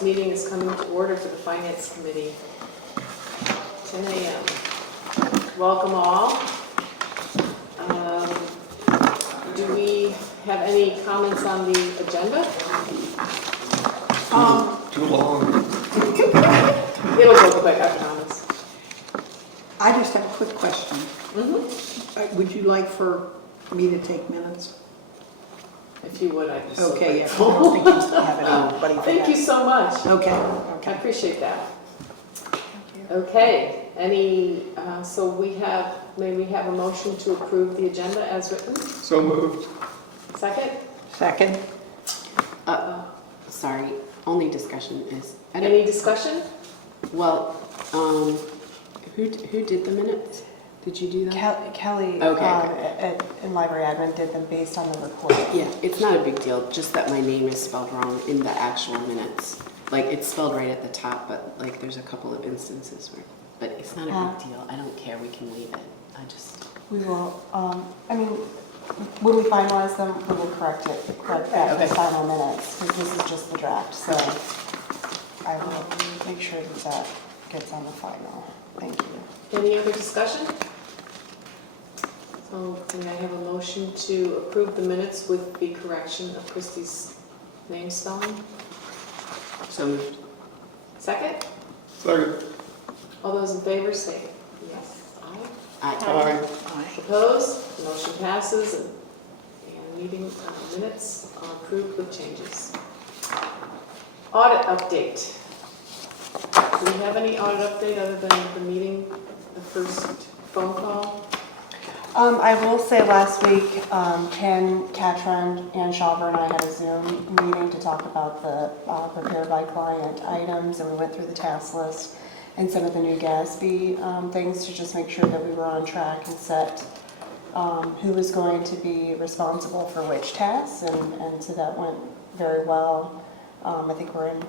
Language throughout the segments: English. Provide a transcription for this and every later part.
This meeting is coming to order for the Finance Committee. 10 a.m. Welcome all. Do we have any comments on the agenda? Too long. It'll go quick, I promise. I just have a quick question. Would you like for me to take minutes? If you would, I'd be so Okay, yeah, I grateful. don't think you have anybody for Thank you that. so much. Okay, I okay. appreciate that. Okay, may we have a motion to approve the agenda as written? So moved. Second? Second? Sorry, only discussion is. Any discussion? Well, who did the minutes? Did you do that? Kelly Okay. in library admin did them based on the report. Yeah, it's not a big deal, just that my name is spelled wrong in the actual minutes. Like, it's spelled right at the top, but like there's a couple of instances where, but it's not a big deal. I don't care, we can leave it. We will, I mean, when we finalize them, we will correct that in the final minutes, because this is just the draft, so I will make sure that that gets on the final. Thank you. Any other discussion? So can I have a motion to approve the minutes with the correction of Christie's name spelling? So moved. Second? Second. All those in favor say yes. Aye. Aye. Aye. Opposed? Motion passes and meeting minutes are approved with changes. Audit update. Do we have any audit update other than the meeting, the first phone call? I will say last week, Ken, Catron, and Shawver and I had a Zoom meeting to talk about the prepared by client items, and we went through the task list and some of the new GASB things to just make sure that we were on track and set who was going to be responsible for which tasks, and so that went very well. I think we're in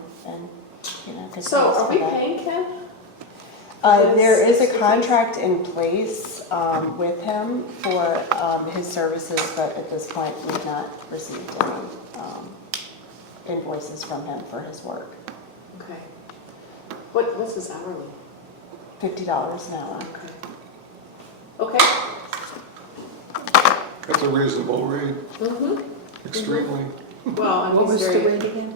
good So place are for we that. paying Ken? There is a contract in place with him for his services, but at this point, we've not received any invoices from him for his work. Okay. What's his hourly? $50 an hour. Okay. Okay. That's a reasonable rate, Mm-hmm. extremely. Well, and What was he's the very, rate again?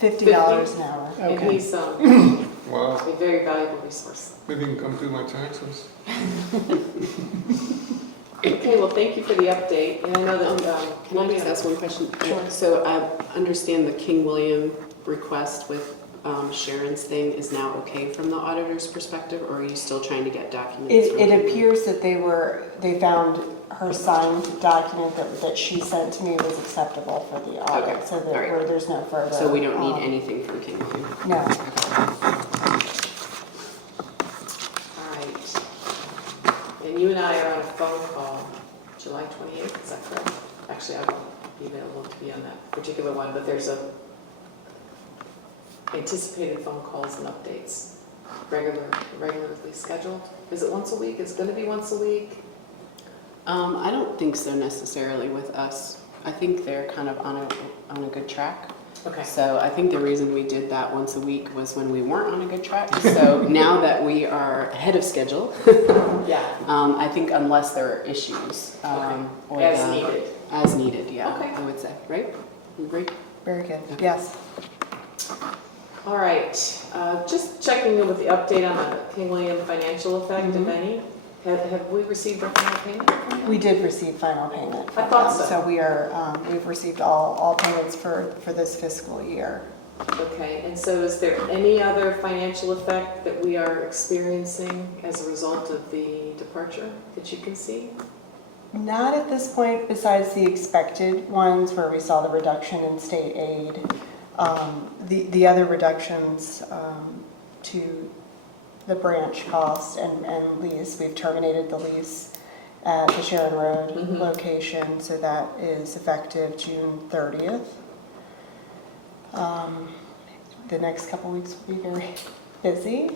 $50 an hour. and Okay. he's Wow. a very valuable resource. Maybe you can come do my taxes. Okay, well, thank you for the update. And I know that, Can I just ask one question? Sure. So I understand the King William request with Sharon's thing is now okay from the auditor's perspective, or are you still trying to get documents? from It King appears that they found her signed document that she sent to me was acceptable for the audit, Okay. so that All right. there's no further. So we don't need anything from King William? No. all right. And you and I are on a phone call July 28th, is that correct? Actually, I won't be available to be on that particular one, but there's a anticipated phone calls and updates, regularly scheduled. Is it once a week? Is it going to be once a week? I don't think so necessarily with us. I think they're kind of on a good track. Okay. So I think the reason we did that once a week was when we weren't on a good track. So now that we are ahead of schedule, Yeah. I think unless there are issues. Okay. As needed. As needed, yeah, Okay. I would say, right? You agree? Very good. Okay. Yes. All right. Just checking in with the update on the King William financial effect, if any. Have we received our final payment from them? We did receive final payment. I thought so. So we are, we've received all payments for this fiscal year. Okay, and so is there any other financial effect that we are experiencing as a result of the departure that you can see? Not at this point, besides the expected ones where we saw the reduction in state aid. The other reductions to the branch cost and lease, we've terminated the lease at the Sharon Road location, so that is effective June 30th. The next couple weeks will be very busy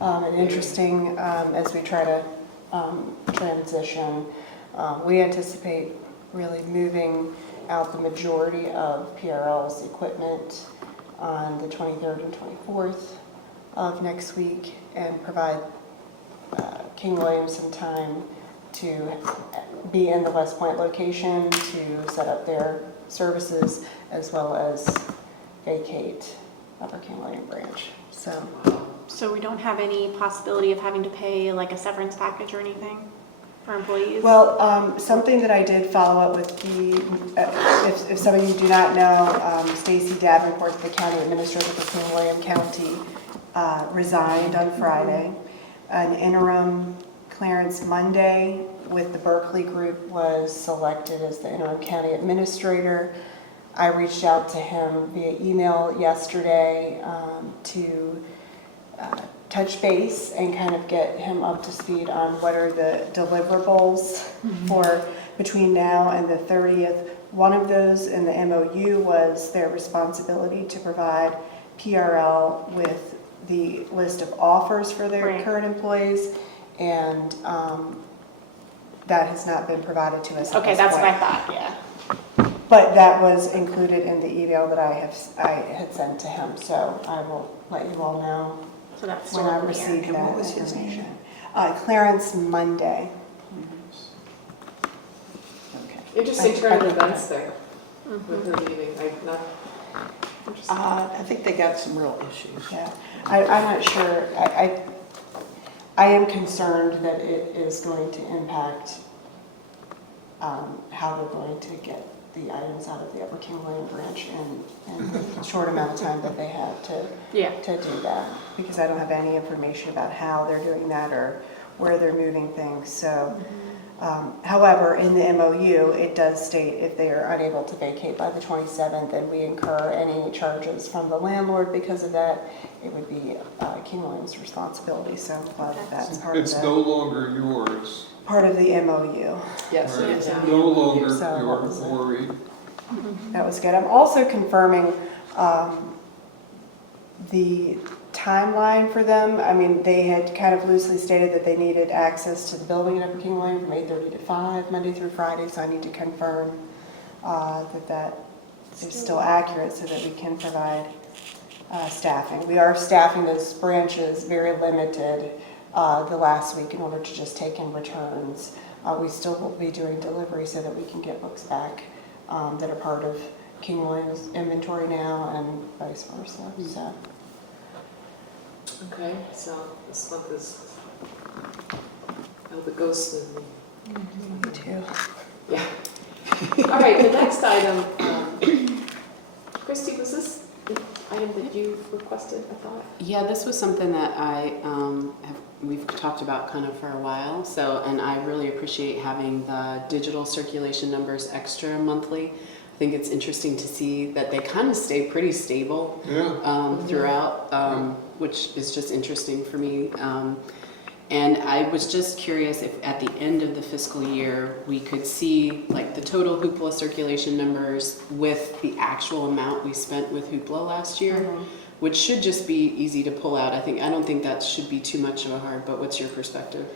and interesting as we try to transition. We anticipate really moving out the majority of PRL's equipment on the 23rd and 24th of next week and provide King William some time to be in the West Point location to set up their services as well as vacate Upper King William branch. So we don't have any possibility of having to pay like a severance package or anything for employees? Well, something that I did follow up with if some of you do not know, Stacy Davenport, the county administrator for King William County, resigned on Friday. An interim Clarence Monday with the Berkeley group was selected as the interim county administrator. I reached out to him via email yesterday to touch base and kind of get him up to speed on what are the deliverables for between now and the 30th. One of those in the MOU was their responsibility to provide PRL with the list of offers for their Right. current employees, and that has not been provided to us at Okay, this that's what point. I thought, yeah. But that was included in the email that I had sent to him, so I will let you all know So that's when still I in the air. receive And that what was his name? information. Clarence Monday. Okay. Interesting I- turn I of think events there with her leaving. I think they got some real issues. Yeah, I'm not sure. I am concerned that it is going to impact how they're going to get the items out of the Upper King William branch in the short amount of time that they have to do that, because I don't have any information about how they're doing that or where they're moving things. So, however, in the MOU, it does state if they are unable to vacate by the 27th, then we incur any charges from the landlord because of that. It would be King William's responsibility. So I'm glad that that's It's no longer yours. part of the MOU. Yes, it Right. is. No longer So your what was it? worry. That was good. I'm also confirming the timeline for them. I mean, they had kind of loosely stated that they needed access to the building at Upper King William from 8:30 to 5, Monday through Friday, so I need to confirm that is still accurate so that we can provide staffing. We are staffing those branches very limited the last week in order to just take in returns. We still will be doing delivery so that we can get books back that are part of King William's inventory now and vice versa. So. Okay, so this month is, I hope it goes smoothly. Me too. Yeah. All right, the next item, Christy, was this the item that you requested, I thought? Yeah, this was something that we've talked about kind of for a while. So, and I really appreciate having the digital circulation numbers extra monthly. I think it's interesting to see that they kind of stay pretty stable Yeah. throughout, which is just interesting for me. And I was just curious if at the end of the fiscal year, we could see like the total Hoopla circulation numbers with the actual amount we spent with Hoopla last year, which should just be easy to pull out. I don't think that should be too much of a hard, but what's your perspective?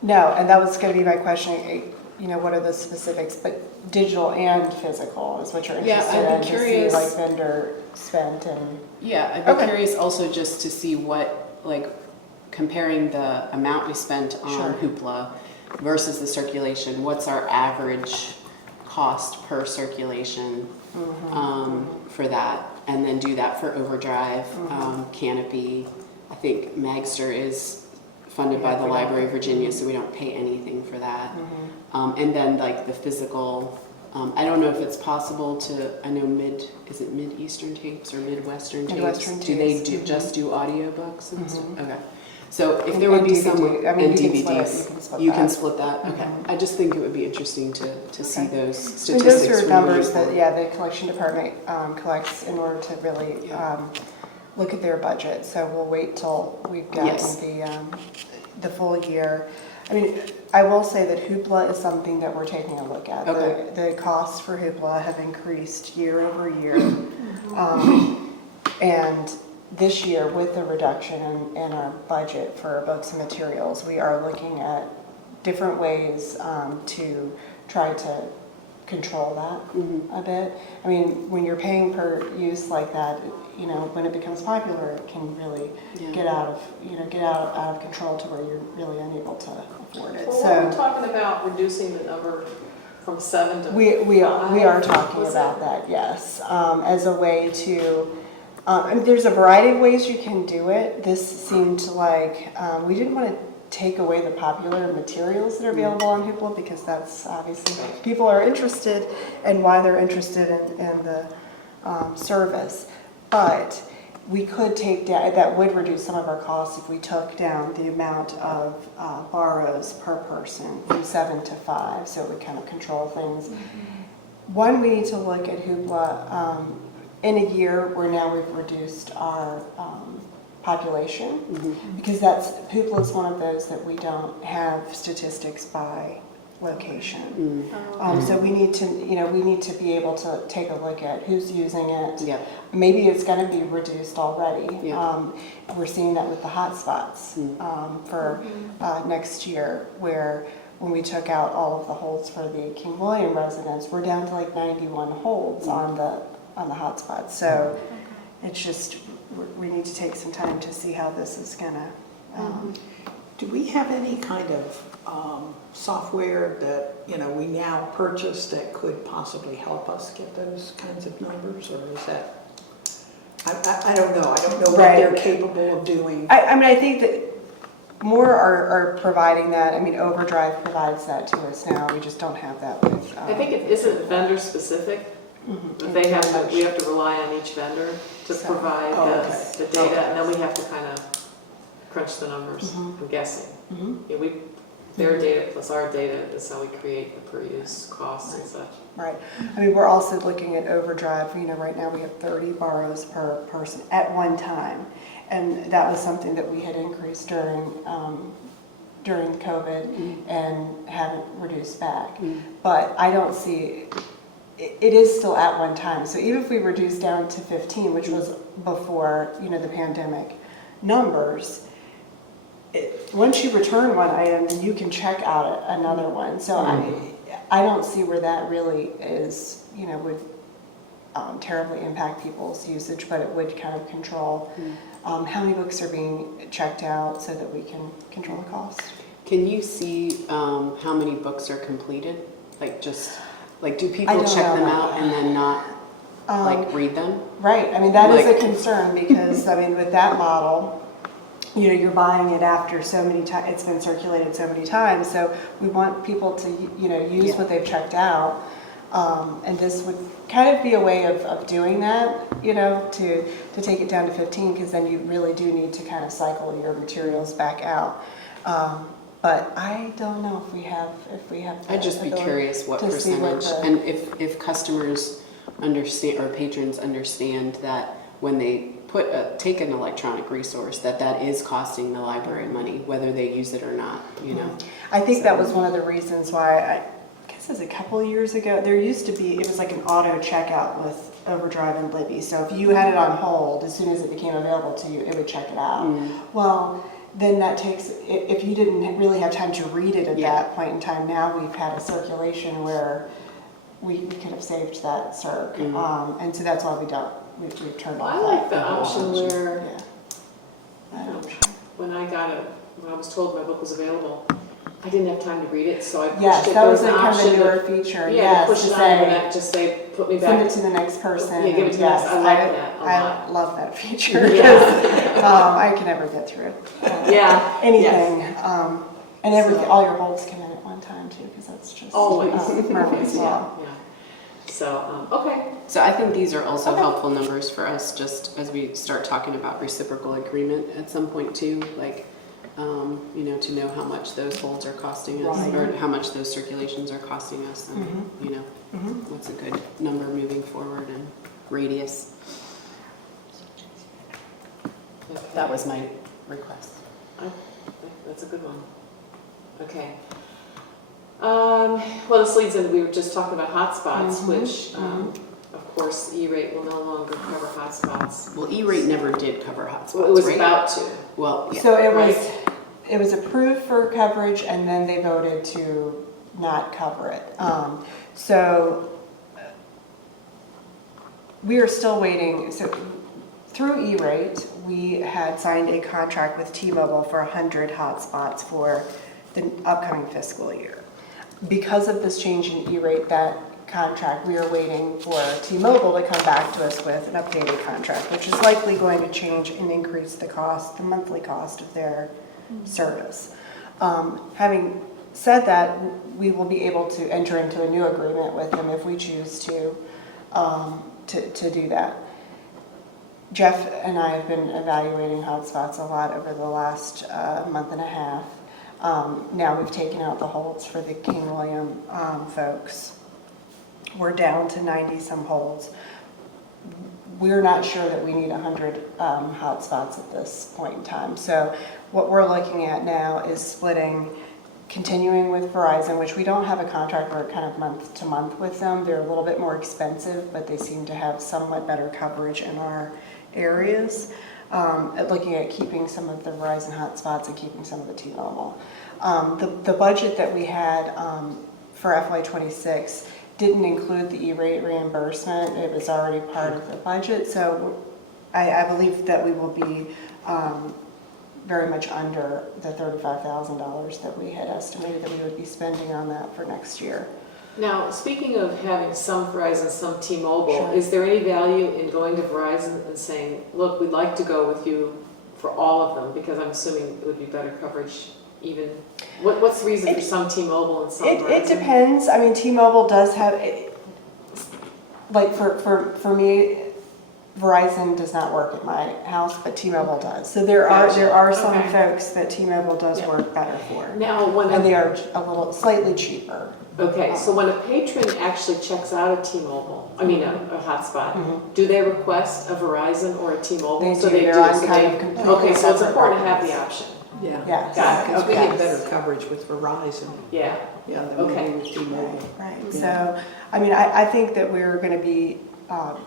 No, and that was going to be my question. You know, what are the specifics? But digital and physical is what you're Yeah, interested I'd in be to curious. see, like vendor spent and. Yeah, I'd be Okay. curious also just to see what, like, comparing the amount we spent on Sure. Hoopla versus the circulation, what's our average cost per circulation for that? And then do that for Overdrive, Canopy. I think Magster is funded by the Library of Virginia, so we don't pay anything for that. And then like the physical, I don't know if it's possible to, I know is it Mid-Eastern tapes or Midwestern tapes? Midwestern Do they tapes, just do audiobooks and stuff? Okay. So if there would And be DVD. some, I mean, and you can split it, DVDs, you can split that? Okay. I just think it would be interesting to see Okay. those I mean, statistics. those are from numbers Hoopla. that, the collection department collects in order to really look at their budget. So we'll wait till we've gotten Yes. the full year. I mean, I will say that Hoopla is something that we're taking a look at. Okay. The costs for Hoopla have increased year over year. And this year, with the reduction in our budget for books and materials, we are looking at different ways to try to control that Mhm. a bit. I mean, when you're paying per use like that, you know, when it becomes popular, it can really Yeah. get out of control to where you're really unable to afford it. Well, we're talking about reducing the number from 7 to 5. We are talking Was about it? that, yes, as a way to, I mean, there's a variety of ways you can do it. This seemed like, we didn't want to take away the popular materials that are available on Hoopla, because that's obviously, people are interested and why they're interested in the service. But we could take down, that would reduce some of our costs if we took down the amount of borrows per person from 7 to 5, so it would kind of control things. One, we need to look at Hoopla in a year where now we've reduced our population, because Hoopla is one of those that we don't have statistics by location. So we need to be able to take a look at who's using it. Yeah. Maybe it's going to be reduced already. Yeah. We're seeing that with the hotspots for next year, where when we took out all of the holds for the King William residents, we're down to like 91 holds on the hotspots. So it's just, we need to take some time to see how this is going to. Do we have any kind of software that, you know, we now purchase that could possibly help us get those kinds of numbers, or is that, I don't know. I don't know what Right. they're capable of doing. I mean, I think that more are providing that. I mean, Overdrive provides that to us now. We just don't have that with. I think it isn't vendor specific. But we have to rely on each vendor to So- provide okay. the data, and then we have to kind of crunch the numbers, I'm guessing. Yeah, their data plus our data is how we create the per use costs and such. Right. I mean, we're also looking at Overdrive. You know, right now we have 30 borrows per person at one time. And that was something that we had increased during COVID and haven't reduced back. But I don't see, it is still at one time. So even if we reduce down to 15, which was before, you know, the pandemic numbers, once you return one item, then you can check out another one. So I don't see where that really is, you know, would terribly impact people's usage, but it would kind of control how many books are being checked out so that we can control the cost. Can you see how many books are completed? Like do I people don't check know. them out and then not read them? Right, I mean, that is a Like- concern, because, I mean, with that model, you know, you're buying it after so many times, it's been circulated so many times, so we want people to, you know, use what they've checked out. And this would kind of be a way of doing that, you know, to take it down to 15, because then you really do need to kind of cycle your materials back out. But I don't know if we have the I'd just be ability curious what to see what percentage, and if customers understand, or patrons understand that when they take an electronic resource, that is costing the library money, whether they use it or not, you know? I think that was one of the reasons why, I guess it was a couple of years ago, there used to be, it was like an auto checkout with Overdrive and Libby. So if you had it on hold, as soon as it became available to you, it would check it out. Well, then that takes, if you didn't really have time to read it at that point in time, now we've had a circulation where we could have saved that circ. And so that's why we've turned off I like the option where, when I was told my book was available, I didn't have time to read it, so I pushed Yes, it. that There was an a kind of option a newer to- feature, Yeah, yes, push to it on say, and that just say, put me send back. it to the next person. Yeah, give it to the Yes, next- I like that a I lot. love that feature, Yeah. because I can never get through Yeah. anything. And everything, So- all your holds come in at one time too, because that's just Always. Murphy's Law. Yeah. So, okay. So I think these are also Okay. helpful numbers for us, just as we start talking about reciprocal agreement at some point too, like, you know, to know how much those holds are costing us, Right. or how much those circulations are costing us, and, you know, what's a good number moving forward and radius. That was my request. That's a good one. Okay. Well, this leads into, we were just talking about hotspots, which, of course, E-rate will no longer cover hotspots. Well, E-rate never did cover hotspots, Well, it was right? about to. Well, yeah. So Right. it was approved for coverage, and then they voted to not cover it. So we are still waiting. So through E-rate, we had signed a contract with T-Mobile for 100 hotspots for the upcoming fiscal year. Because of this change in E-rate, that contract, we are waiting for T-Mobile to come back to us with an updated contract, which is likely going to change and increase the cost, the monthly cost of their service. Having said that, we will be able to enter into a new agreement with them if we choose to do that. Jeff and I have been evaluating hotspots a lot over the last month and a half. Now we've taken out the holds for the King William folks. We're down to 90 some holds. We're not sure that we need 100 hotspots at this point in time. So what we're looking at now is splitting, continuing with Verizon, which we don't have a contract. We're kind of month to month with them. They're a little bit more expensive, but they seem to have somewhat better coverage in our areas. Looking at keeping some of the Verizon hotspots and keeping some of the T-Mobile. The budget that we had for FY26 didn't include the E-rate reimbursement. It was already part of the budget, so I believe that we will be very much under the $35,000 that we had estimated that we would be spending on that for next year. Now, speaking of having some Verizon, some T-Mobile, Sure. is there any value in going to Verizon and saying, look, we'd like to go with you for all of them, because I'm assuming it would be better coverage even, what's the reason for some T-Mobile and some Verizon? It depends. I mean, T-Mobile does have, like for me, Verizon does not work at my house, but T-Mobile does. So there are some Okay. folks that T-Mobile does Yeah. work better for. Now, And they are a little slightly cheaper. okay, so when a patron actually checks out a T-Mobile, I mean a hotspot, do they request a Verizon or a T-Mobile? They So do. They're on so kind they- of completely Okay, so it's separate important to have the buckets. option. Yeah. Yes. Got it. Because we Okay. get better coverage with Verizon, Yeah, yeah, than we Okay. do with T-Mobile. Right. Yeah. So, I mean, I think that we're going to be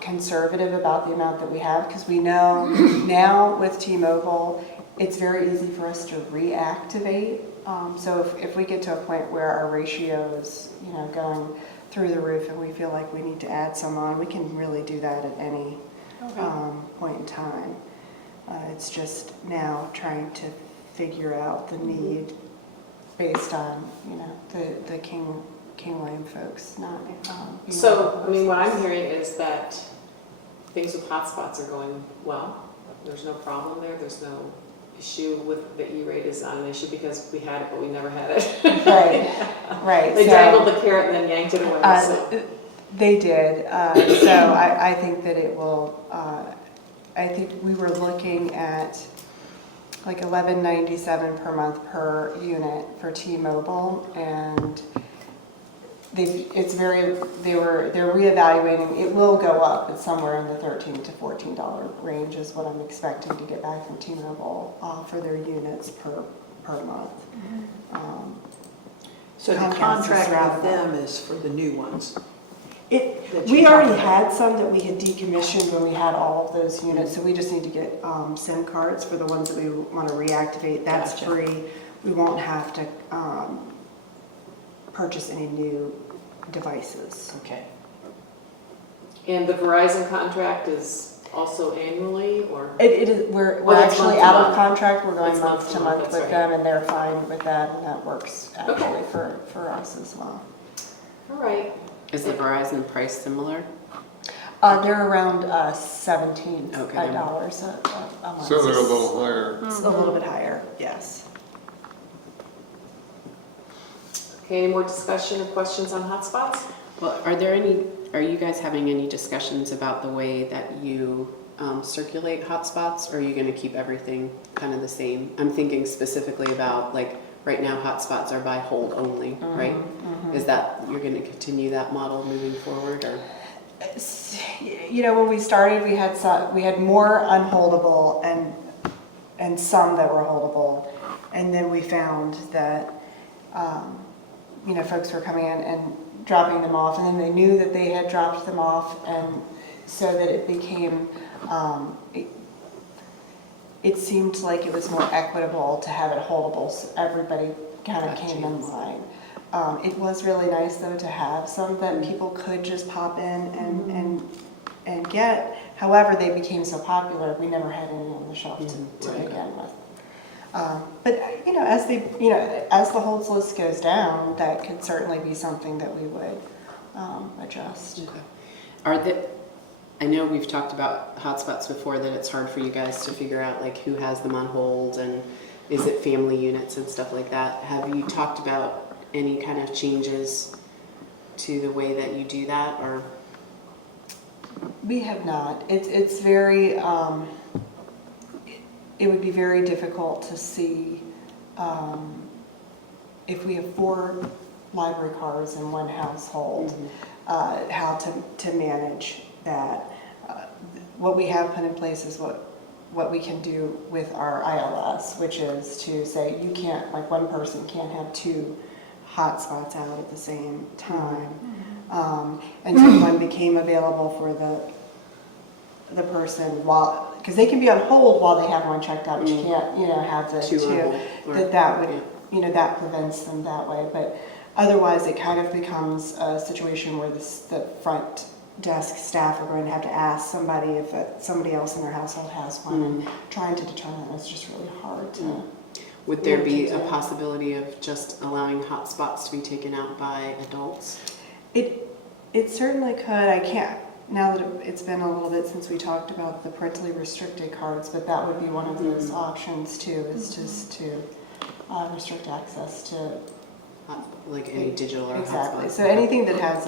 conservative about the amount that we have, because we know now with T-Mobile, it's very easy for us to reactivate. So if we get to a point where our ratio is, going through the roof and we feel like we need to add some on, we can really do that at any point in time. It's just now trying to figure out the need based on, the King William folks not being so, I mean, what I'm hearing is that things with hotspots are going well. There's no problem there, there's no issue with the E-rate is not an issue because we had it, but we never had it. Right. They So, dangled the carrot and then yanked it away, so. they did. So I think that it will, I think we were looking at like $11.97 per month per unit for T-Mobile, and they're reevaluating. It will go up. It's somewhere in the $13 to $14 range is what I'm expecting to get back from T-Mobile for their units per month. So the Comcast is contract rather with them is for the new ones? that We you're already talking about. had some that we had decommissioned when we had all of those units, so we just need to get SIM cards for the ones that we want to reactivate. That's Gotcha. free. We won't have to purchase any new devices. Okay. And the Verizon contract is also annually, or? It is, we're Well, that's actually month to out of month. contract, we're going It's month to month that's with right. them, and they're fine with that, and that works Okay. actually for us as well. All right. Is the Verizon price similar? They're around $17 Okay. a month. So they're a little higher. It's a little bit higher, yes. Okay, any more discussion or questions on hotspots? Well, are you guys having any discussions about the way that you circulate hotspots, or are you going to keep everything kind of the same? I'm thinking specifically about, like, right now hotspots are by hold only, right? Is that, you're going to continue that model moving forward, or? When we started, we had more unholdable and some that were holdable, and then we found that folks were coming in and dropping them off, and then they knew that they had dropped them off, and so that it became it seemed like it was more equitable to have it holdable, so everybody kind of came in line. It was really nice though to have some that people could just pop in and get. However, they became so popular, we never had any on the shelf to Right. begin with. But as the holds list goes down, that could certainly be something that we would adjust. Okay. I know we've talked about hotspots before, that it's hard for you guys to figure out like who has them on hold and is it family units and stuff like that. Have you talked about any kind of changes to the way that you do that, or? We have not. It's very, it would be very difficult to see if we have 4 library cards in one household, how to manage that. What we have put in place is what we can do with our ILS, which is to say you can't, like one person can't have 2 hotspots out at the same time. And so one became available for the person while, because they can be on hold while they have one checked out, but you can't, have the 2. That would, that prevents them that way. But otherwise, it kind of becomes a situation where the front desk staff are going to have to ask somebody if somebody else in their household has one, and trying to determine it's just really hard to. Would there be a possibility of just allowing hotspots to be taken out by adults? It certainly could. I can't, now that it's been a little bit since we talked about the parentally restricted cards, but that would be one of those options too, is just to restrict access to. Like any digital or Exactly. hotspot? So anything that has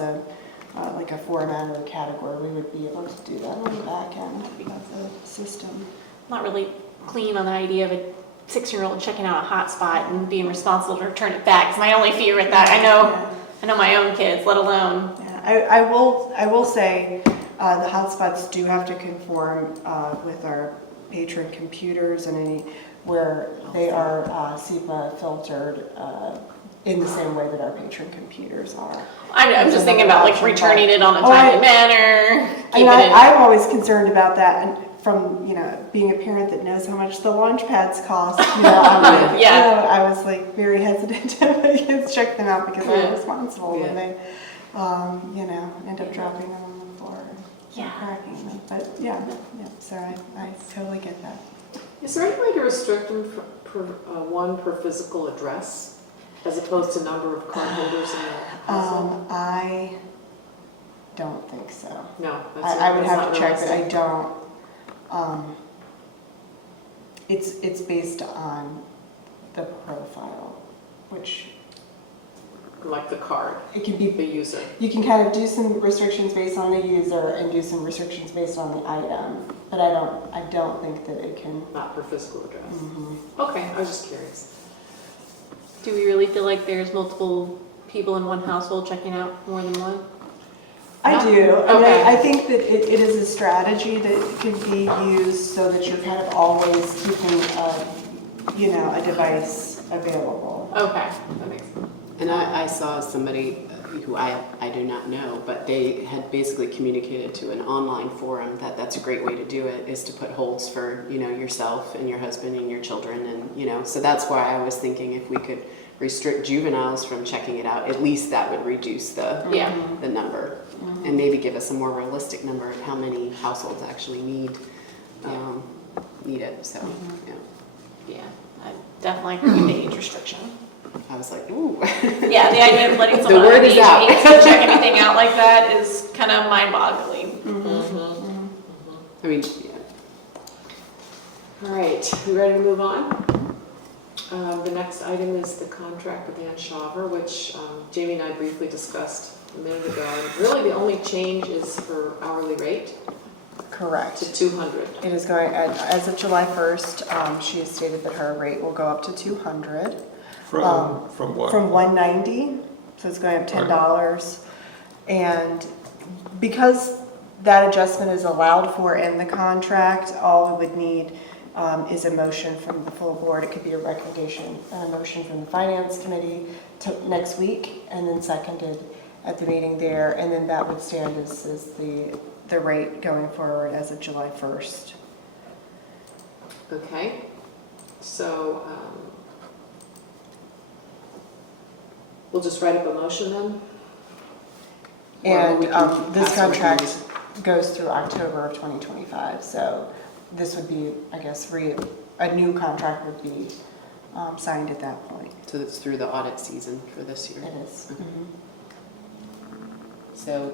like a format or a category, we would be able to do that on the back end of the system. I'm not really clean on the idea of a 6-year-old checking out a hotspot and being responsible to return it back. It's my only fear with that. I know my own kids, let alone. Yeah, I will say the hotspots do have to conform with our patron computers and any where they are SEPA filtered in the same way that our patron computers are. I'm just thinking about like returning it on a timely manner. I'm always concerned about that, and from being a parent that knows how much the launch pads cost, I was like very hesitant to have my kids check them out because I'm responsible when they, end up dropping them on the floor and cracking them. But so I totally get that. Is there any way to restrict them one per physical address, as opposed to number of card holders in the household? I don't think so. No. I would have to check, but I don't. It's based on the profile, which Like the card, it can be. the user. You can kind of do some restrictions based on the user and do some restrictions based on the item, but I don't think that it can. Not per physical address. Mm-hmm. Okay, I was just curious. Do we really feel like there's multiple people in one household checking out more than one? I do. Okay. I think that it is a strategy that can be used so that you're kind of always keeping a device available. Okay, that makes sense. And I saw somebody who I do not know, but they had basically communicated to an online forum that that's a great way to do it, is to put holds for, yourself and your husband and your children. And, so that's why I was thinking if we could restrict juveniles from checking it out, at least that would reduce the number. And maybe give us a more realistic number of how many households actually need it. So, Yeah, I definitely agree with the age restriction. I was like, ooh. Yeah, the idea of letting The someone word under is age out. 8 to check anything out like that is kind of mind-boggling. I mean, All right, we ready to move on? The next item is the contract with Ann Shaver, which Jamie and I briefly discussed a minute ago. And really, the only change is her hourly rate Correct. to 200. It is going, as of July 1st, she has stated that her rate will go up to 200. From what? From 190, so it's going up $10. And because that adjustment is allowed for in the contract, all we would need is a motion from the full board. It could be a recommendation and a motion from the Finance Committee next week, and then seconded at the meeting there, and then that would stand as the rate going forward as of July 1st. Okay, so we'll just write up a motion then? Or we And can this pass a contract recommendation. goes through October of 2025, so this would be, I guess, a new contract would be signed at that point. So it's through the audit season for this year. It is. Okay. Mhm. So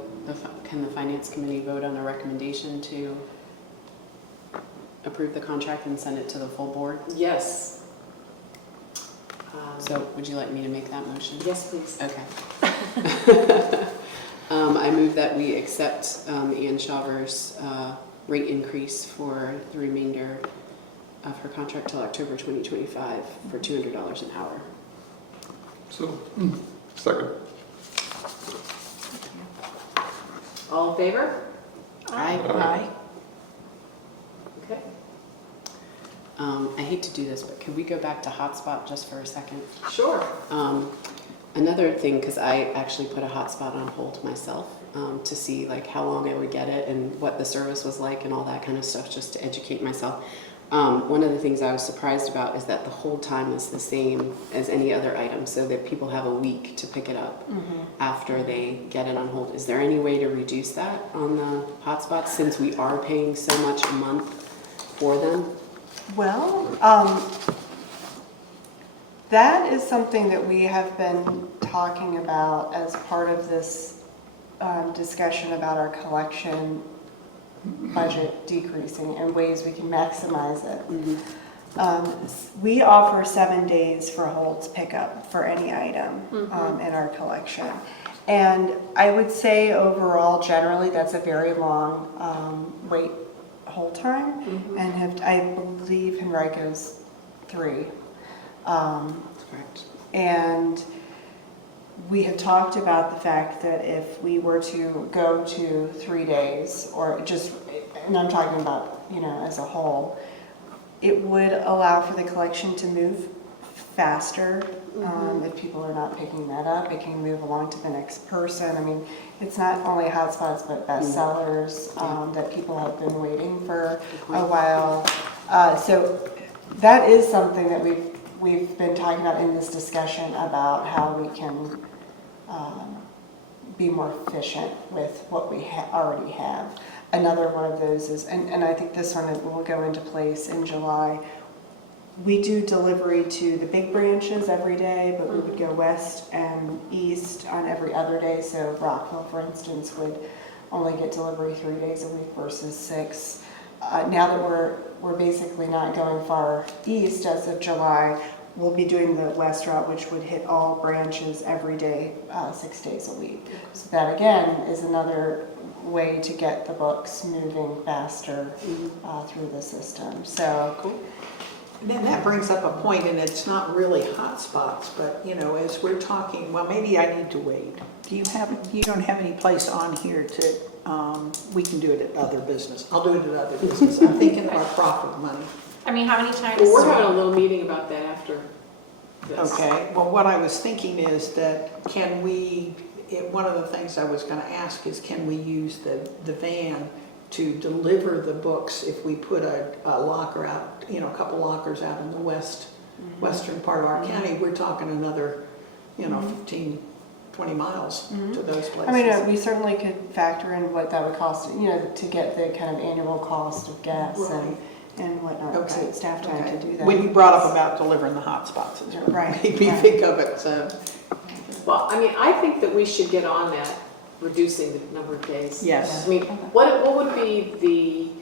can the finance committee vote on a recommendation to approve the contract and send it to the full board? Yes. So would you like me to make that motion? Yes, please. Okay. I move that we accept Ann Shaver's rate increase for the remainder of her contract till October 2025 for $200 an hour. So, second. All in favor? Aye. Aye. Okay. I hate to do this, but could we go back to hotspot just for a second? Sure. Another thing, because I actually put a hotspot on hold myself to see like how long I would get it and what the service was like and all that kind of stuff, just to educate myself. One of the things I was surprised about is that the hold time is the same as any other item, so that people have a week to pick it up after they get it on hold. Is there any way to reduce that on the hotspots, since we are paying so much a month for them? Well, that is something that we have been talking about as part of this discussion about our collection budget decreasing and ways we can maximize it. We offer 7 days for holds pickup for any item in our collection. And I would say overall, generally, that's a very long wait hold time. And I believe Henrico's 3. Correct. And we have talked about the fact that if we were to go to 3 days, or just, and I'm talking about, as a whole, it would allow for the collection to move faster. If people are not picking that up, it can move along to the next person. I mean, it's not only hotspots, but bestsellers that people have been waiting for a while. So that is something that we've been talking about in this discussion about how we can be more efficient with what we already have. Another one of those is, and I think this one will go into place in July, we do delivery to the big branches every day, but we would go west and east on every other day. So Rockville, for instance, would only get delivery 3 days a week versus 6. Now that we're basically not going far east as of July, we'll be doing the west route, which would hit all branches every day, 6 days a week. So that again is another way to get the books moving faster through the system. So Cool. And then that brings up a point, and it's not really hot spots, but as we're talking, well, maybe I need to wait. You don't have any place on here to, we can do it at other business. I'll do it at other business. I'm thinking of our profit money. I mean, how many times? Well, we're having a little meeting about that after this. Okay, well, what I was thinking is that one of the things I was gonna ask is, can we use the van to deliver the books if we put a locker out, a couple lockers out in the western part of our county? We're talking another, 15, 20 miles to those places. I mean, we certainly could factor in what that would cost, to get the kind of annual cost of gas Right. and whatnot, Okay. so staff time to do that. When you brought up about delivering the hot spots, it Right, made me right. think of it, so. Well, I mean, I think that we should get on that, reducing the number of days. Yes. I mean, what would be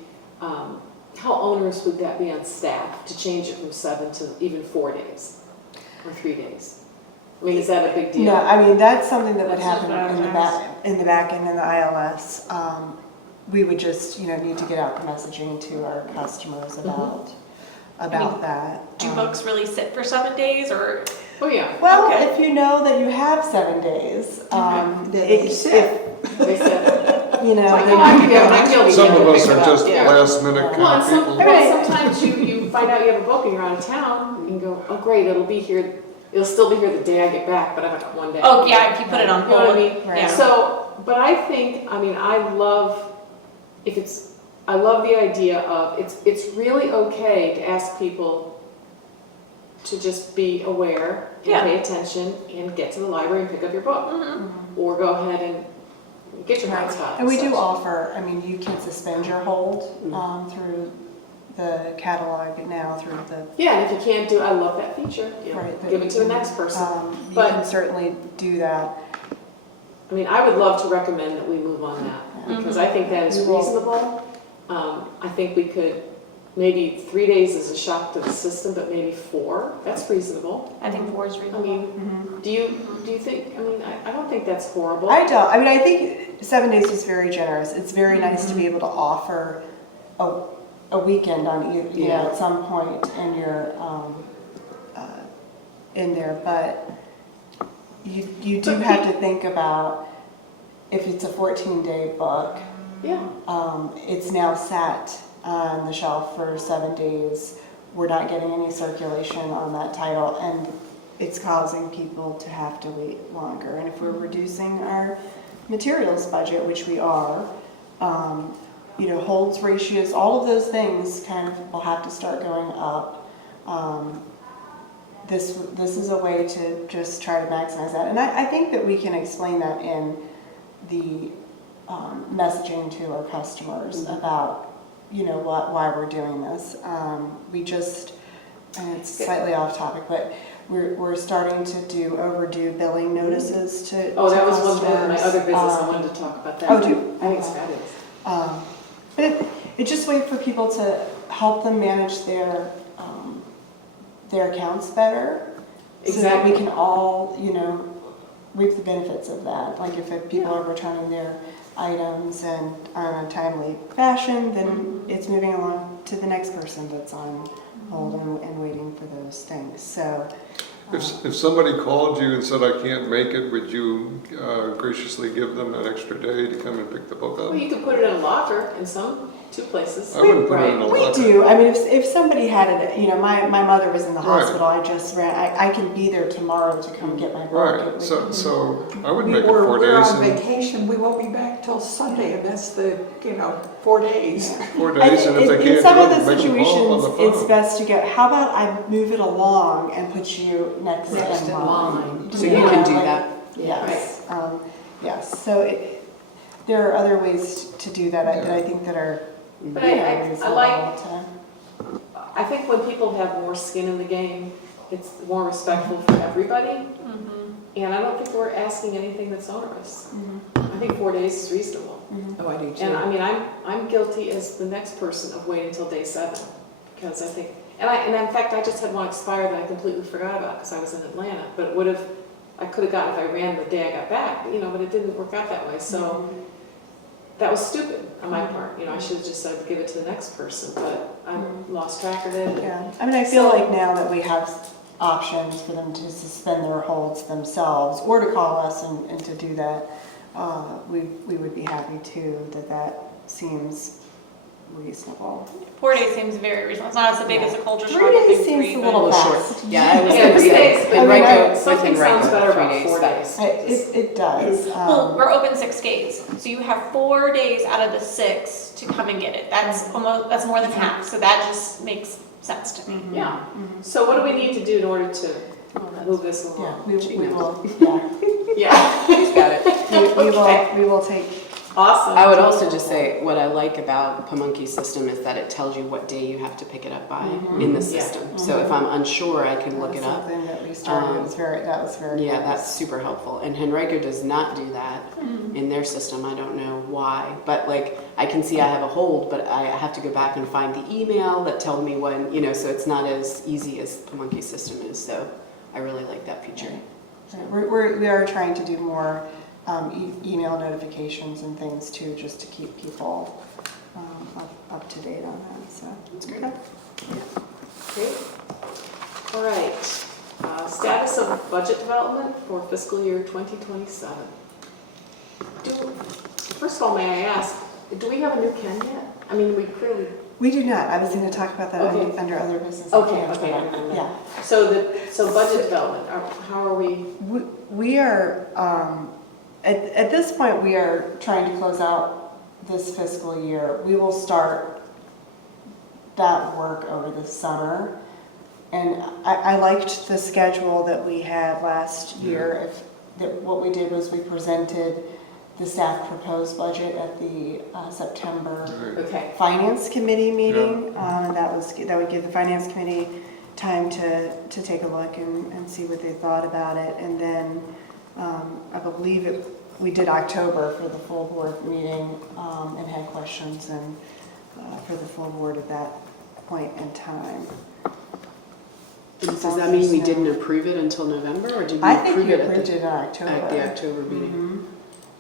how onerous would that be on staff to change it from 7 to even 4 days or 3 days? I mean, is that a big deal? No, I mean, that's something that would That's happen just in the back end in the ILS. We would just, need to get out the messaging to our customers about that. Do books really sit for 7 days, or? Oh, yeah. Well, Okay. if you know that you have 7 days, Then they sit. They said, you know, Like, then oh, I you can can go, go I can go. Some of us are Yeah. just Yeah. last minute well, and kind of people. Right. sometimes you find out you have a book and you're out of town, and you go, oh, great, it'll still be here the day I get back, but I've got 1 day. Oh, yeah, if you put it on You know what I hold. mean? Right. Yeah. So, but I think, I love the idea of, it's really okay to ask people to just be aware and Yeah. pay attention and get to the library and pick up your book. Or go ahead and get your Right. hotspot. And we do such. offer, I mean, you can suspend your hold through the catalog now, through the, Yeah, and if you can't do, I love that feature, you know, Right, give it to the next person. you But- can certainly do that. I mean, I would love to recommend that we move on that, because I think that is We will. reasonable. I think we could, maybe 3 days is a shock to the system, but maybe 4, that's reasonable. I think 4 is I reasonable. mean, do you think, I mean, I don't think that's horrible. I don't, I mean, I think 7 days is very generous. It's very nice to be able to offer a weekend on, you know, Yeah. at some point in there, but you do have to think about if it's a 14-day book, Yeah, it's now sat on the shelf for 7 days. We're not getting any circulation on that title, and it's causing people to have to wait longer. And if we're reducing our materials budget, which we are, you know, holds ratios, all of those things kind of will have to start going up. This is a way to just try to maximize that. And I think that we can explain that in the messaging to our customers about, you know, why we're doing this. We just, and it's slightly off topic, but we're starting to do overdue billing notices to oh, that was customers. one of my other business, I wanted to talk about that. Oh, do? I think it's fabulous. But it's just a way for people to help them manage their accounts better. So that we Exactly. can all, you know, reap the benefits of that. Like if people are returning their items and on a timely fashion, then it's moving along to the next person that's on hold and waiting for those things. So If somebody called you and said, I can't make it, would you graciously give them an extra day to come and pick the book Well, up? you could put it in a locker in two places. I wouldn't put it in a Right. we locker. do. I mean, if somebody had it, you know, my mother was in the Right. hospital. I just ran. I can be there tomorrow to come get my book. It Right, would- so I would make it We're 4 days on and vacation, we won't be back till Sunday, and that's the, 4 days. 4 I days, think and if they in can't some do of it, the make them call on situations, the it's phone. best to go, how about I move it along and put you next Next in in line? line. So you can do like- that. Yes, yes. So there are other ways to do that that I think that are, But you know, I reasonable like, to- I think when people have more skin in the game, it's more respectful for everybody. And I don't think we're asking anything that's onerous. I think 4 days is reasonable. Oh, I do And I mean, I'm guilty as the next person of waiting until day 7, because I think, and in fact, I just had one expire that I completely forgot about because I was in Atlanta, but it would have, I could have gotten if I ran the day I got back, you know, but it didn't work out that way, so that was stupid on my part, you know, I should have just said, give it to the next person, but I lost track of it. Yeah, I mean, I feel So- like now that we have options for them to suspend their holds themselves or to call us and to do that, we would be happy too, that seems reasonable. 4 days seems very reasonable. It's not as big as a culture shock. 3 I days think seems 3, a but- little little short. fast. Yeah, I was Yeah, gonna three say, days, but Enrico, something with sounds Enrico, better 3 about days, 4 that- days. It does. Well, we're open 6 days, so you have 4 days out of the 6 to come and get it. That's more than half, so that just makes sense to me. Yeah, so what do we need to do in order to move this Yeah, along? we will, yeah. Yeah, He's got it. We will take, awesome. I would also just say, what I like about Pamunky's system is that it tells you what day you have to pick it up by in the system. So if I'm unsure, I can look it up. something that we started, that was very Yeah, nice. that's super helpful. And Henrico does not do that in their system. I don't know why. But like, I can see I have a hold, but I have to go back and find the email that tells me when, you know, so it's not as easy as Pamunky's system is. So I really like that feature. We are trying to do more email notifications and things too, just to keep people up to date on that, so. That's great. Great. All right, status of budget development for fiscal year 2027. First of all, may I ask, do we have a new Ken yet? I mean, we clearly, We do not, I was going to talk about that Okay. under other business. okay, accounts, okay. but, Yeah. So budget development, how are we? We are, at this point, we are trying to close out this fiscal year. We will start that work over the summer. And I liked the schedule that we had last year. What we did was we presented the staff proposed budget at the September Right. Okay, Finance Committee meeting. And that would give the Finance Committee time to take a look and see what they thought about it. And then I believe we did October for the full board meeting and had questions and for the full board at that point in time. Does that mean we didn't approve it until November, or did we I think approve you it approved it in October. at the October meeting?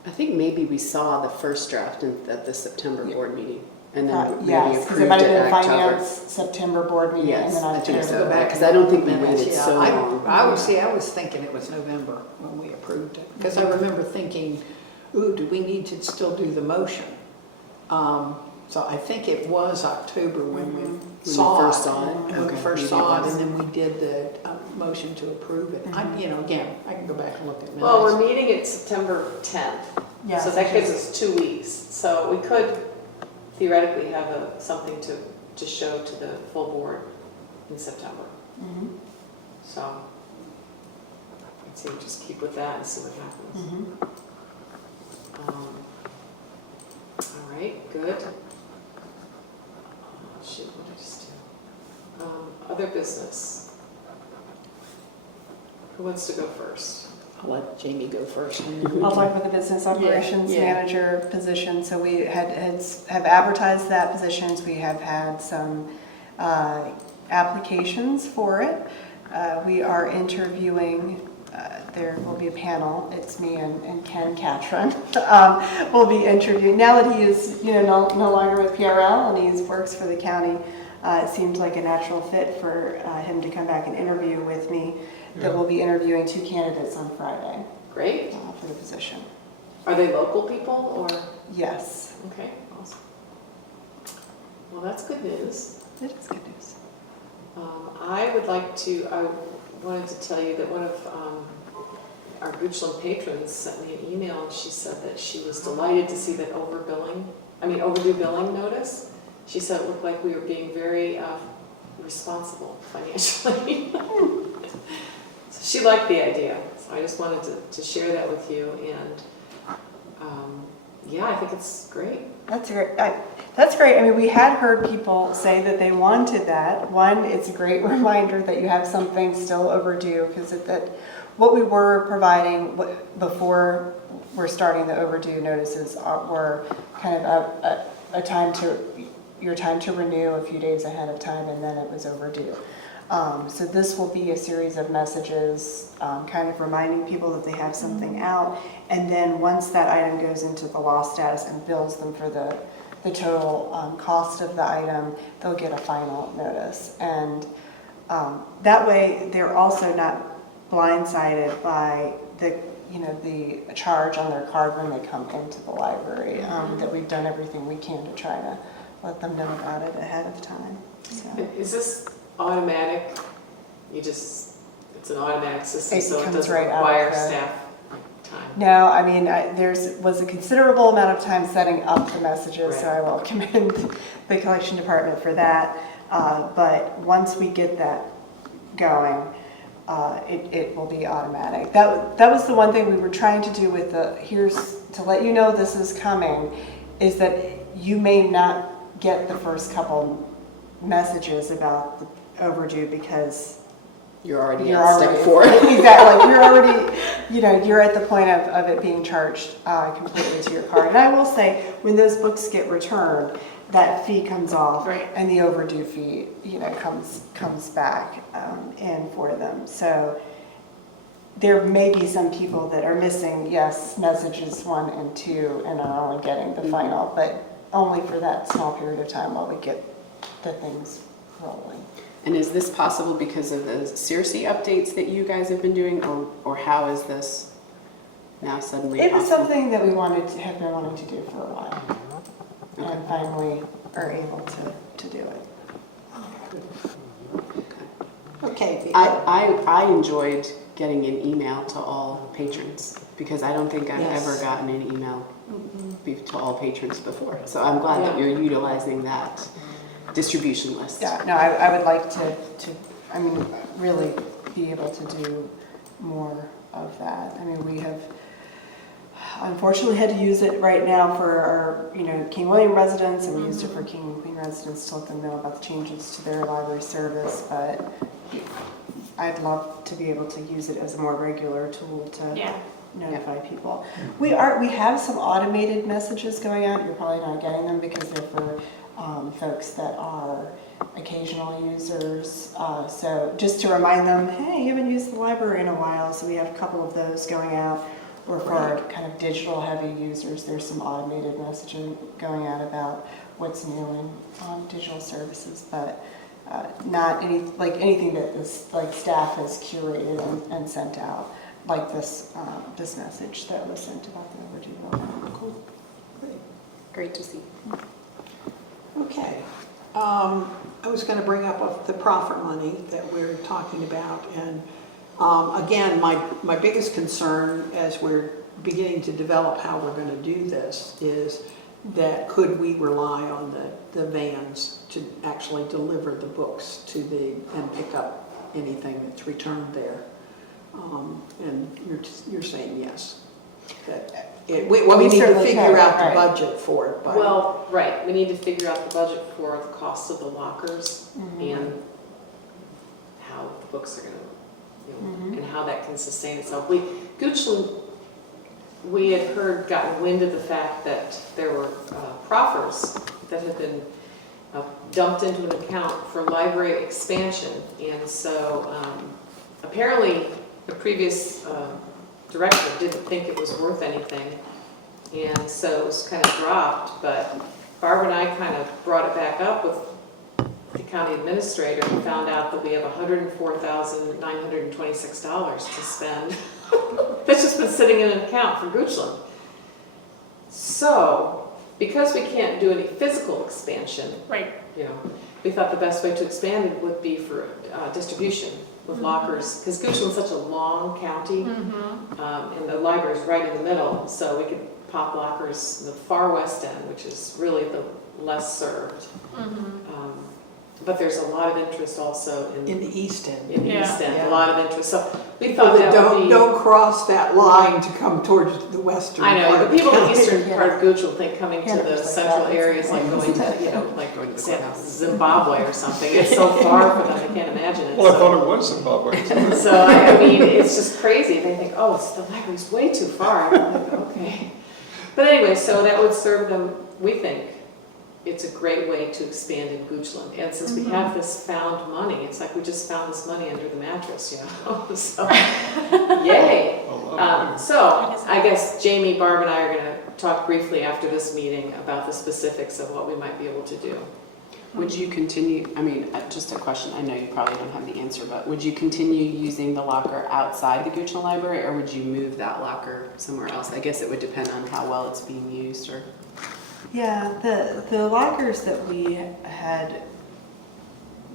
I think maybe we saw the first draft at the September board meeting, and then maybe Yes, because approved it it might have been in October. Finance September board meeting and Yes, then I think October. so, because I don't think we Minutes, waited yeah. so long. I was thinking it was November when we approved it, because I remember thinking, ooh, do we need to still do the motion? So I think it was October when we saw it. first saw it? When we Okay, first maybe saw it it, was. and then we did the motion to approve it. Again, I can go back and look at minutes. well, we're meeting at September 10th, Yes, so that gives us 2 weeks. So we could theoretically have something to show to the full board in September. Mhm, So I'd say just keep with that and see what happens. mhm. All right, good. Shoot, what did I just do? Other business. Who wants to go first? I'll let Jamie go first. I'll talk about the business operations yeah. manager position. So we have advertised that positions. We have had some applications for it. We are interviewing. There will be a panel. It's me and Ken Catron. We'll be interviewing. Now that he is, no longer with PRL and he works for the county, it seemed like a natural fit for him to come back and interview with me. That we'll be interviewing 2 candidates on Friday Great. for the position. Are they local people or? Yes, Okay, awesome. Well, that's good news. it is good news. I wanted to tell you that one of our Goochland patrons sent me an email and she said that she was delighted to see that overdue billing notice. She said it looked like we were being very responsible financially. So she liked the idea. So I just wanted to share that with you and I think it's great. That's great. That's great. I mean, we had heard people say that they wanted that. One, it's a great reminder that you have something still overdue because what we were providing before we're starting the overdue notices were kind of your time to renew a few days ahead of time, and then it was overdue. So this will be a series of messages, kind of reminding people that they have something out, and then once that item goes into the loss status and bills them for the total cost of the item, they'll get a final notice. And that way, they're also not blindsided by the charge on their card when they come into the library. That we've done everything we can to try to let them know about it ahead of time. So. Is this automatic? It's an automatic system, It so it comes doesn't right out of require the- staff time. No, I mean, was a considerable amount of time setting up the messages, so Right. I will commend the collection department for that. But once we get that going, it will be automatic. That was the one thing we were trying to do with here's to let you know this is coming, is that you may not get the first couple messages about the overdue because You're already you're at already step 4. exactly. Like you're already, you're at the point of it being charged completely to your card. And I will say, when those books get returned, that fee comes off, Right. and the overdue fee, comes back in for them. So there may be some people that are missing, messages 1 and 2, and are only getting the final, but only for that small period of time while we get the things rolling. And is this possible because of the Circe updates that you guys have been doing, or how is this now suddenly It was possible? something that we have been wanting to do for a while, and finally are able to do it. Okay. I enjoyed getting an email to all patrons because I don't think I've Yes. ever gotten an email to all patrons before. So I'm glad that you're utilizing that distribution list. Yeah, no, I would like to really be able to do more of that. I mean, we have unfortunately had to use it right now for our, King William residents, and we used it for King and Queen residents to let them know about the changes to their library service, but I'd love to be able to use it as a more regular tool to Yeah. notify people. We have some automated messages going out. You're probably not getting them because they're for folks that are occasional users. So just to remind them, hey, you haven't used the library in a while. So we have a couple of those going out. Or for our kind of digital heavy users, there's some automated messaging going out about what's new in digital services, but not anything that this staff has curated and sent out, like this message that was sent about the overdue bill. Cool. Great. Great to see. Okay. I was going to bring up the proffer money that we're talking about, and again, my biggest concern as we're beginning to develop how we're going to do this is that could we rely on the vans to actually deliver the books and pick up anything that's returned there? And you're saying yes. That we need to certainly figure can, out the right. budget for it. But Well, right, we need to figure out the budget for the cost of the lockers and how the books are gonna, and how that can sustain itself. Goochland, we had gotten wind of the fact that there were proffers that had been dumped into an account for library expansion, and so apparently the previous director didn't think it was worth anything, and so it was kind of dropped, but Barbara and I kind of brought it back up with the county administrator and found out that we have $104,926 to spend. That's just been sitting in an account for Goochland. So, because we can't do any physical expansion, Right. we thought the best way to expand it would be for distribution with lockers, because Goochland's such a long county, and the library's right in the middle, so we could pop lockers in the far west end, which is really the less served. But there's a lot of interest also in the East End. the East End, Yeah. a lot of interest. So we People thought that that would be. don't cross that line to come towards the western I know, part the of the people in the county. eastern part of Goochland think coming to the 100% central that. areas like going to, like Going to the courthouse. Zimbabwe or something. It's so far for them, they can't imagine it. Well, I So- thought it was Zimbabwe. So, I mean, it's just crazy. They think, oh, the library's way too far. I'm like, okay. But anyway, so that would serve them, we think, it's a great way to expand in Goochland. And since we have this found money, it's like we just found this money under the mattress, So, yay. I love it. So, I guess Jamie, Barb, and I are going to talk briefly after this meeting about the specifics of what we might be able to do. Would you continue, just a question, I know you probably don't have the answer, but would you continue using the locker outside the Goochland Library, or would you move that locker somewhere else? I guess it would depend on how well it's being used, or... Yeah, the lockers that we had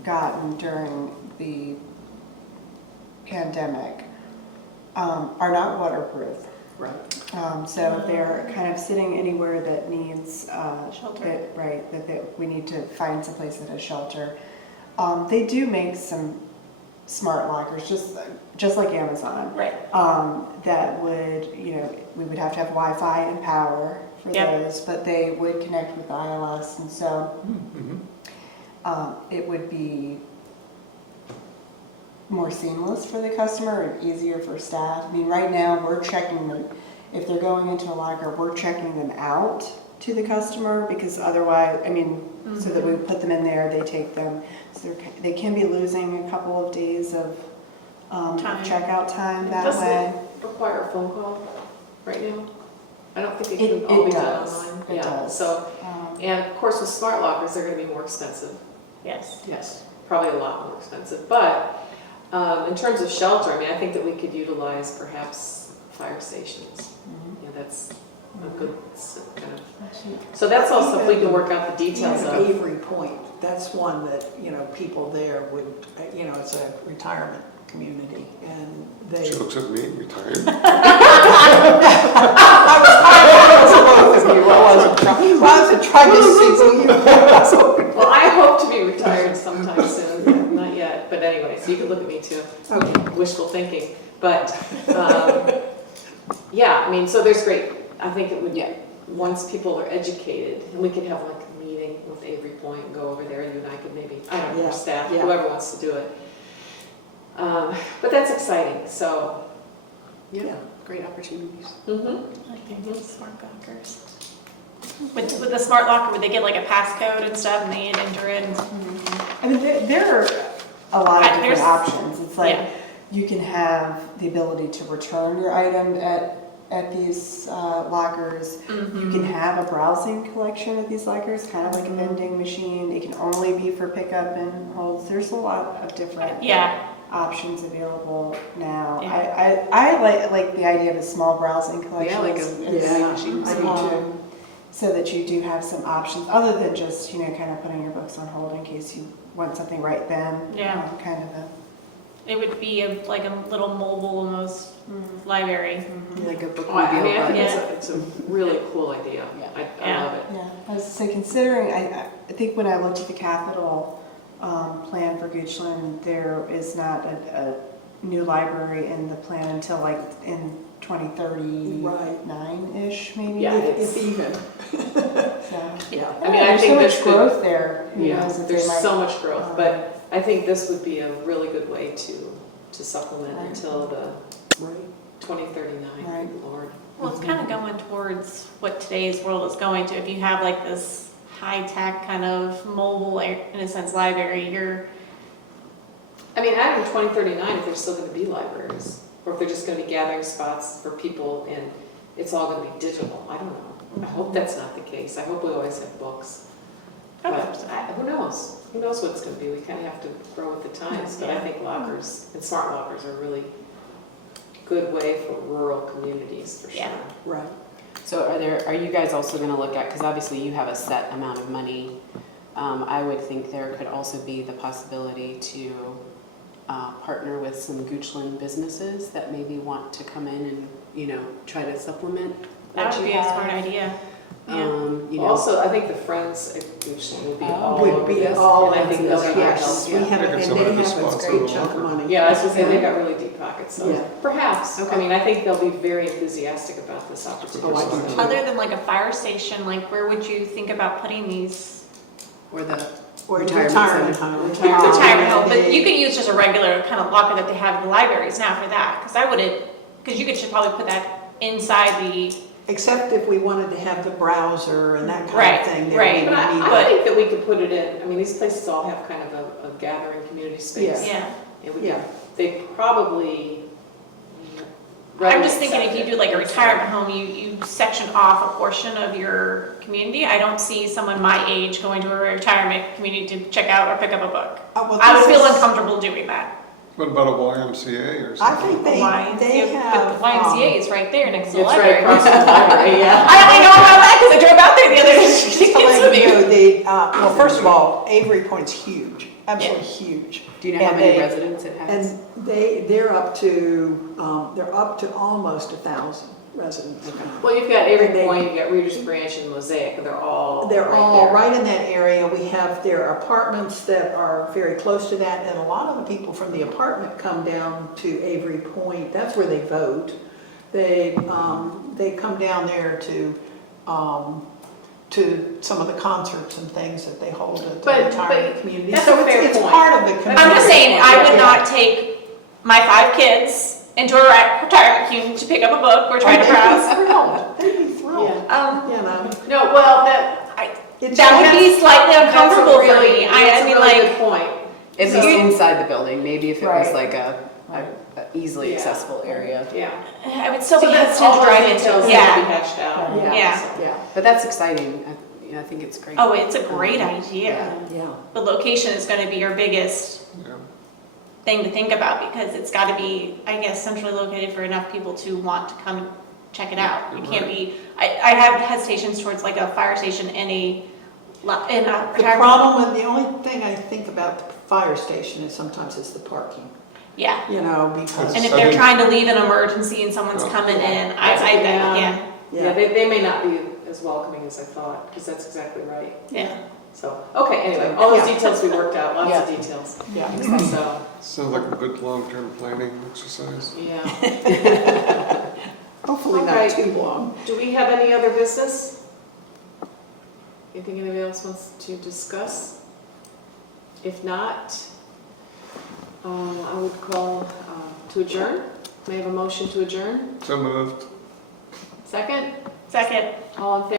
gotten during the pandemic are not waterproof. Right. So they're kind of sitting anywhere that needs Shelter. that we need to find some place that has shelter. They do make some smart lockers, just like Amazon. Right. That would, we would have to have Wi-Fi and power for those, but they would connect with ILS, and so it would be more seamless for the customer and easier for staff. I mean, right now we're checking them, if they're going into a locker, we're checking them out to the customer, because otherwise, so that we put them in there, they take them. So they can be losing a couple of days of checkout time that Doesn't way. it require a phone call right now? I don't think it It- can all it be done does. online. It Yeah, does. so, and of course with smart lockers, they're going to be more expensive. Yes. Yes, probably a lot more expensive. But in terms of shelter, I think that we could utilize perhaps fire stations. That's a good kind of. So that's also if we can work out the details Even of. Avery Point, that's one that, people there would, it's a retirement community, and they. She looks at me, retired. I wasn't trying to single you. Well, I hope to be retired sometime soon, but not yet. that, but anyway, so you can look at me too. Okay. Wishful thinking, but, yeah, I mean, so there's great, I think it would, Yeah. once people are educated, and we could have like a meeting with Avery Point and go over there, you and I could maybe, I don't know, Yeah, or staff, yeah. whoever wants to do it. But that's exciting, so. Yeah, great opportunities. I think it's smart lockers. With the smart locker, would they get like a passcode and stuff and they enter in? I mean, there are a lot of different There's- options. It's like, yeah. you can have the ability to return your item at these lockers. You can have a browsing collection at these lockers, kind of like a vending machine. It can only be for pickup and holds. There's a lot of different Yeah, options available now. Yeah. I like the idea of a small browsing collection. Yeah, like a Yeah, machine. I do too. So that you do have some options, other than just, kind of putting your books on hold in case you want something right then. Yeah. Kind of a. it would be like a little mobile almost library. Like a Oh, I mean, I bookmobile. think it's a really cool idea. Yeah. I Yeah. love it. Yeah, I was say considering, I think when I looked at the capital plan for Goochland, there is not a new library in the plan until like in 2039-ish maybe. Yeah. If even, So, Yeah, I yeah, mean, I there's think so this much could, growth there. Who yeah, knows if they there's might- so much growth, but I think this would be a really good way to supplement Right. until the right, 2039, Right. good Lord. Well, it's kind of going towards what today's world is going to. If you have like this high-tech kind of mobile, in a sense, library, I mean, out in 2039, if there's still going to be libraries, or if they're just going to be gathering spots for people and it's all going to be digital, I don't know. I hope that's not the case. I hope we always have books. I But hope so. who knows? Who knows what it's going to be? We kind of have to grow with the times, but I think lockers and smart lockers are a really good way for rural communities, for sure. Yeah. right. So are you guys also gonna look at, because obviously you have a set amount of money, I would think there could also be the possibility to partner with some Goochland businesses that maybe want to come in and, try to supplement That what would you be a have. smart idea. Also, I think the Friends at Goochland would be all Would over be this, all and I think they'll over be our this, help. yes. We have, Making and somebody they have a responsible great chunk of locker. money. Yeah, I was gonna say, they got really deep pockets, so Yeah. perhaps. I Okay. mean, I think they'll be very enthusiastic about this opportunity. Oh, I do too. Other than like a fire station, like where would you think about putting these? Or the Or Retirement retirement center. home. Retirement home, but they- you can use just a regular kind of locker that they have in the libraries now for that, because you should probably put that inside the, Except if we wanted to have the browser and that kind Right, of thing. then right. we But would need I that. think that we could put it in, I mean, these places all have kind of a gathering community space. yeah. And we Yeah. they probably. I'm just thinking if you readily do like a accept retirement home, you section off a portion of your community. I don't see someone my age going to a retirement community to check out or pick up a book. Well, I would this feel is- uncomfortable doing that. What about a YMCA or I something? think they YMCA, have. But the YMCA is right there next to the It's right library. across from the library, yeah. I only know about that because I drove out there the other day. Just to let you know, well, first of all, Avery Point's huge, absolutely huge. do you know how And many they- residents it has? And they're up to almost 1,000 residents. Well, you've got Avery And they- Point, you've got Reader's Branch and Mosaic, they're all They're right all there. right in that area. We have their apartments that are very close to that, and a lot of the people from the apartment come down to Avery Point. That's where they vote. They come down there to some of the concerts and things that they hold at the But retirement community. that's So a fair it's point. part of the community. I'm just saying, I would Yeah. not take my 5 kids into a retirement community to pick up a book or try to They'd browse. be thrilled. They'd be thrilled. You know. No, well, that, It's That would be just- slightly that's a uncomfortable for really, me. that's I a mean, really like, good point. At So- least inside the building, maybe if it was Right. like a easily Yeah. accessible area. Yeah. I would still So be that's hesitant all to the drive details into. that Yeah. be hashed out. Yeah. so- Yeah, But that's exciting. I think it's great. Oh, it's a great idea. yeah. The location is going to be your biggest Yeah. thing to think about because it's got to be, I guess, centrally located for enough people to want to come and check it out. You can't be. I have hesitations towards like a fire station in a The retirement. problem with, the only thing I think about the fire station is sometimes it's the parking, Yeah. you know, because. And if I they're mean- trying to leave an emergency and someone's Oh. coming in, That's a good yeah, Yeah, they may not be as welcoming as I thought, because that's exactly right. yeah. So, okay, anyway, all those Yeah. details we worked out, lots of Yeah. details. Yeah, exactly. So, Sounds like a good long-term planning exercise. yeah. Hopefully All not right. too long. Do we have any other business? Anything anybody else wants to discuss? If not, I would call to adjourn. May I have a motion to adjourn? So moved. Second? Second. All in favor?